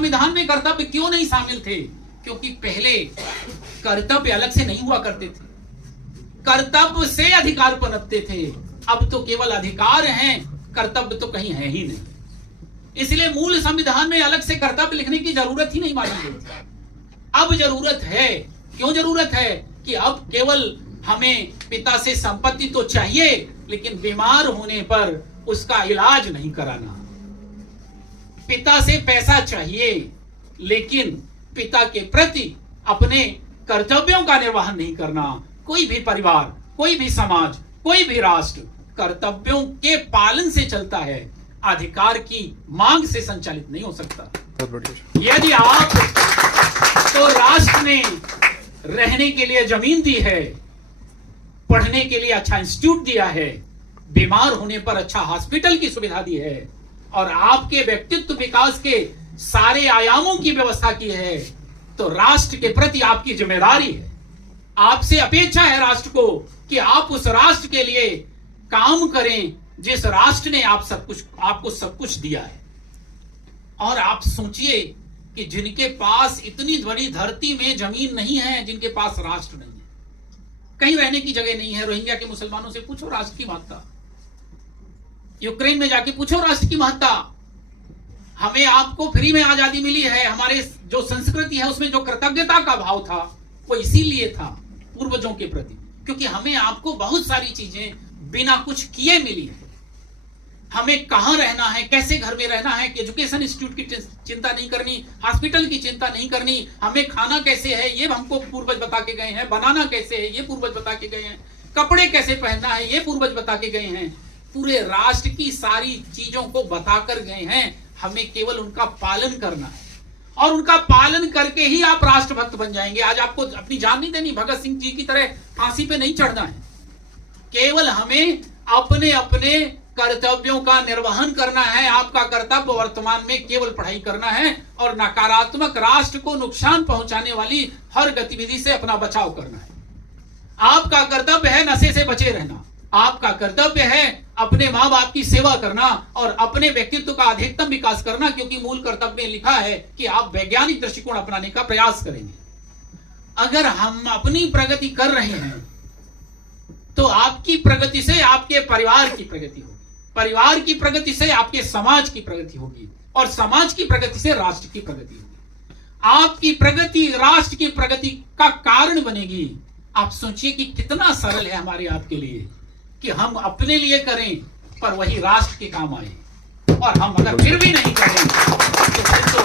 संविधान में कर्तव्य क्यों नहीं शामिल थे? क्योंकि पहले कर्तव्य अलग से नहीं हुआ करते थे, कर्तव्य से अधिकार पनपते थे। अब तो केवल अधिकार हैं, कर्तव्य तो कहीं है ही नहीं। इसलिए मूल संविधान में अलग से कर्तव्य लिखने की जरूरत ही नहीं मानी गई। अब जरूरत है। क्यों जरूरत है? कि अब केवल हमें पिता से संपत्ति तो चाहिए, लेकिन बीमार होने पर उसका इलाज नहीं कराना। पिता से पैसा चाहिए, लेकिन पिता के प्रति अपने कर्तव्यों का निर्वहन नहीं करना। कोई भी परिवार, कोई भी समाज, कोई भी राष्ट्र कर्तव्यों के पालन से चलता है, अधिकार की मांग से संचालित नहीं हो सकता। यदि आप तो राष्ट्र ने रहने के लिए जमीन दी है, पढ़ने के लिए अच्छा इंस्टीट्यूट दिया है, बीमार होने पर अच्छा हॉस्पिटल की सुविधा दी है, और आपके व्यक्तित्व विकास के सारे आयामों की व्यवस्था की है, तो राष्ट्र के प्रति आपकी जिम्मेदारी है। आपसे अपेक्षा है राष्ट्र को कि आप उस राष्ट्र के लिए काम करें जिस राष्ट्र ने आपको सब कुछ दिया है। और आप सोचिए कि जिनके पास इतनी बड़ी धरती में जमीन नहीं है, जिनके पास राष्ट्र नहीं है, कहीं रहने की जगह नहीं है। रोहिंग्या के मुसलमानों से पूछो राष्ट्र की महत्ता, यूक्रेन में जाके पूछो राष्ट्र की महत्ता। हमें आपको फ्री में आजादी मिली है। हमारे जो संस्कृति है उसमें जो कृतज्ञता का भाव था वो इसीलिए था पूर्वजों के प्रति, क्योंकि हमें आपको बहुत सारी चीजें बिना कुछ किए मिली है। हमें कहां रहना है, कैसे घर में रहना है, एजुकेशन इंस्टीट्यूट की चिंता नहीं करनी, हॉस्पिटल की चिंता नहीं करनी, हमें खाना कैसे है ये हमको पूर्वज बता के गए हैं, बनाना कैसे है ये पूर्वज बता के गए हैं, कपड़े कैसे पहनना है ये पूर्वज बता के गए हैं। पूरे राष्ट्र की सारी चीजों को बताकर गए हैं। हमें केवल उनका पालन करना है, और उनका पालन करके ही आप राष्ट्रभक्त बन जाएंगे। आज आपको अपनी जान नहीं देनी, भगत सिंह जी की तरह फांसी पे नहीं चढ़ना है। केवल हमें अपने अपने कर्तव्यों का निर्वहन करना है। आपका कर्तव्य वर्तमान में केवल पढ़ाई करना है और नकारात्मक राष्ट्र को नुकसान पहुंचाने वाली हर गतिविधि से अपना बचाव करना है। आपका कर्तव्य है नशे से बचे रहना। आपका कर्तव्य है अपने माँ बाप की सेवा करना और अपने व्यक्तित्व का अधिकतम विकास करना, क्योंकि मूल कर्तव्य में लिखा है कि आप वैज्ञानिक दृष्टिकोण अपनाने का प्रयास करेंगे। अगर हम अपनी प्रगति कर रहे हैं तो आपकी प्रगति से आपके परिवार की प्रगति होगी, परिवार की प्रगति से आपके समाज की प्रगति होगी, और समाज की प्रगति से राष्ट्र की प्रगति होगी। आपकी प्रगति राष्ट्र की प्रगति का कारण बनेगी। आप सोचिए कि कितना सरल है हमारे आपके लिए कि हम अपने लिए करें पर वही राष्ट्र के काम आए, और हम अगर फिर भी नहीं करें तो फिर तो